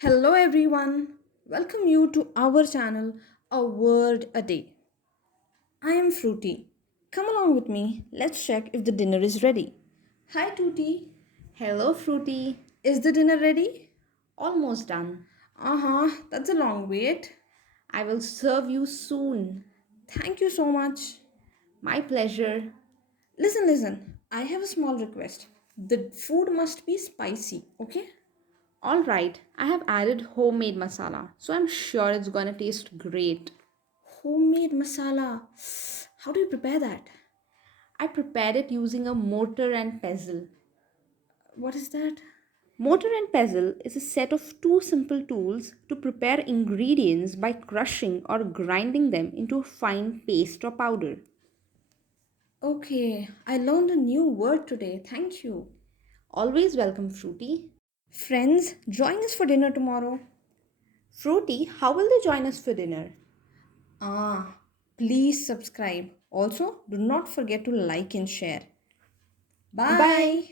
Hello everyone. Welcome you to our channel A Word a Day. I am Fruity. Come along with me. Let's check if the dinner is ready. Hi Tuti. Hello, Fruity. Is the dinner ready? Almost done. That's a long wait. I will serve you soon. Thank you so much. My pleasure. Listen. I have a small request. The food must be spicy, okay? All right, I have added homemade masala, so I'm sure it's gonna taste great. Homemade masala. How do you prepare that? I prepared it using a mortar and pestle. What is that? Mortar and pestle is a set of two simple tools to prepare ingredients by crushing or grinding them into a fine paste or powder. Okay, I learned a new word today. Thank you. Always welcome, Fruity. Friends, join us for dinner tomorrow. Fruity, how will they join us for dinner? Ah, please subscribe. Also, do not forget to like and share. Bye. Bye.